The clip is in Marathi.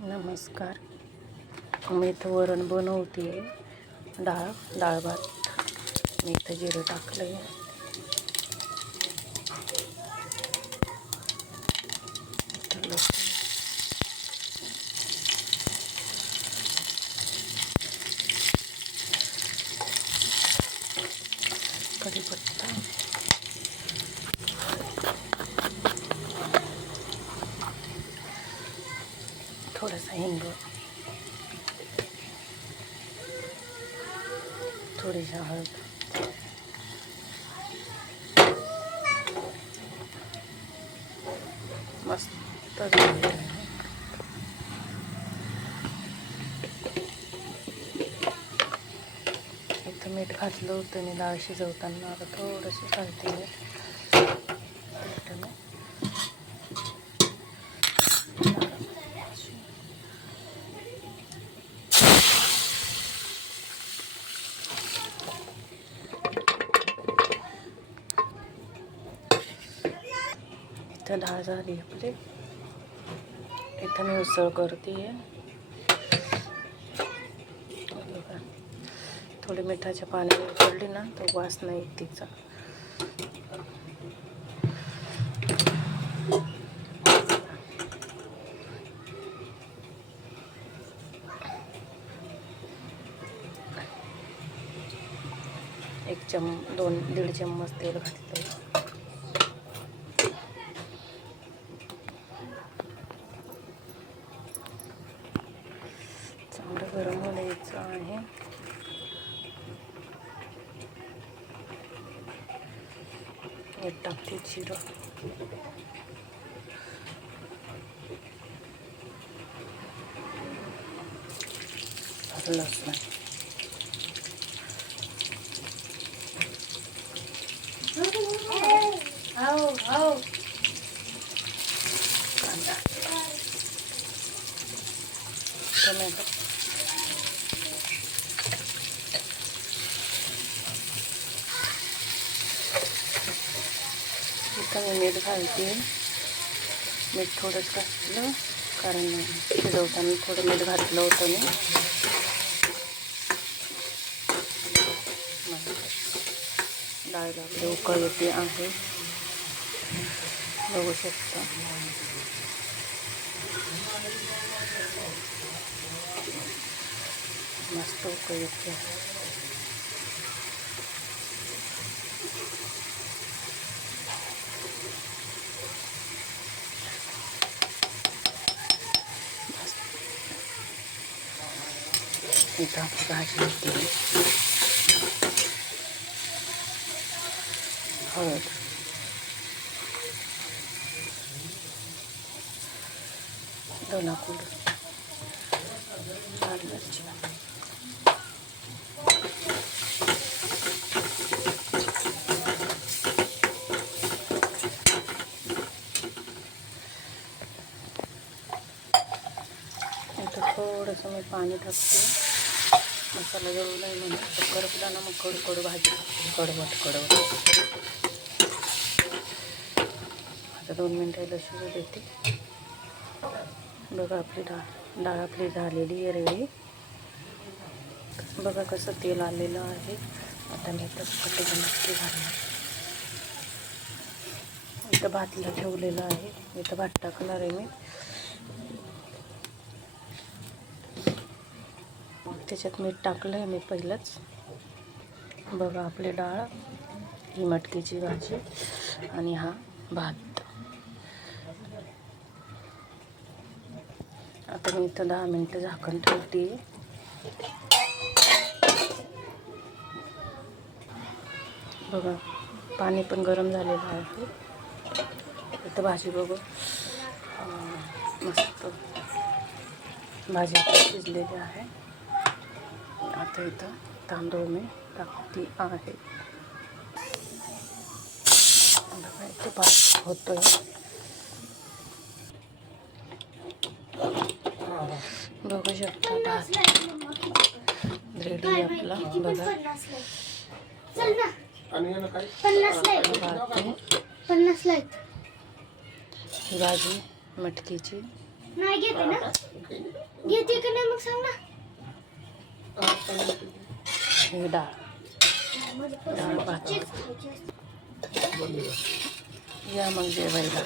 नमस्कार. मी इथं वरण बनवते. डाळ भात. मी इथं जिरं टाकलंय. इथं लसूण, कढीपत्ता, थोडासा हिंग, थोडीशी हळद, मस्त झालेलं आहे. इथं मीठ घातलं होतं मी डाळ शिजवताना. आता थोडंसं घालते मीठ. इथं डाळ झाली आपली. इथं मी उसळ करते. थोडी मिठाच्या पाण्याने पडली ना तो वास नाही येत तिचा. एक 1-1.5 चम्मच तेल घातलं. चांगलं गरम होऊ द्यायचं आहे. एक टाकते जिरं, लसूण, कांदा, टोमॅटो, इथं मी मीठ घालते. मीठ थोडंच घातलं कारण शिजवताना थोडं मीठ घातलं होतं मी. डाळीला आपली उकळ येते आहे, बघू शकता. मस्त उकळ येते. इथं आपली भाजी होती. हळद, धनापूड, लाल मिरची, इथं थोडंसं मी पाणी टाकते. मसाला जळू नाही म्हणून. तर करपला ना मग कडू भाजी कडवट. आता 2 मिनिटाला शिजू देते. बघा आपली डाळ आपली झालेली आहे रेडी. बघा कसं तेल आलेलं आहे. आता मी इथं कटोरी नक्की घालणार. इथं भातला ठेवलेलं आहे. इथं भात टाकणार आहे मी. त्याच्यात मीठ टाकलं आहे मी पहिलंच. बघा आपली डाळ, ही मटकीची भाजी आणि हा भात. आता मी इथं 10 मिनिटं झाकण ठेवते. बघा पाणी पण गरम झालेलं आहे. इथं भाजी बघू मस्त भाजी शिजलेली आहे. आता इथं तांदूळ मी टाकते आहे. बघा इथे भात होतोय. बघू शकता भात रेडी आपला. बघा ही भाजी मटकीची नाही घेते ना, घेते का नाही मग सांग ना. हे डाळ भात. या मग जेवायला.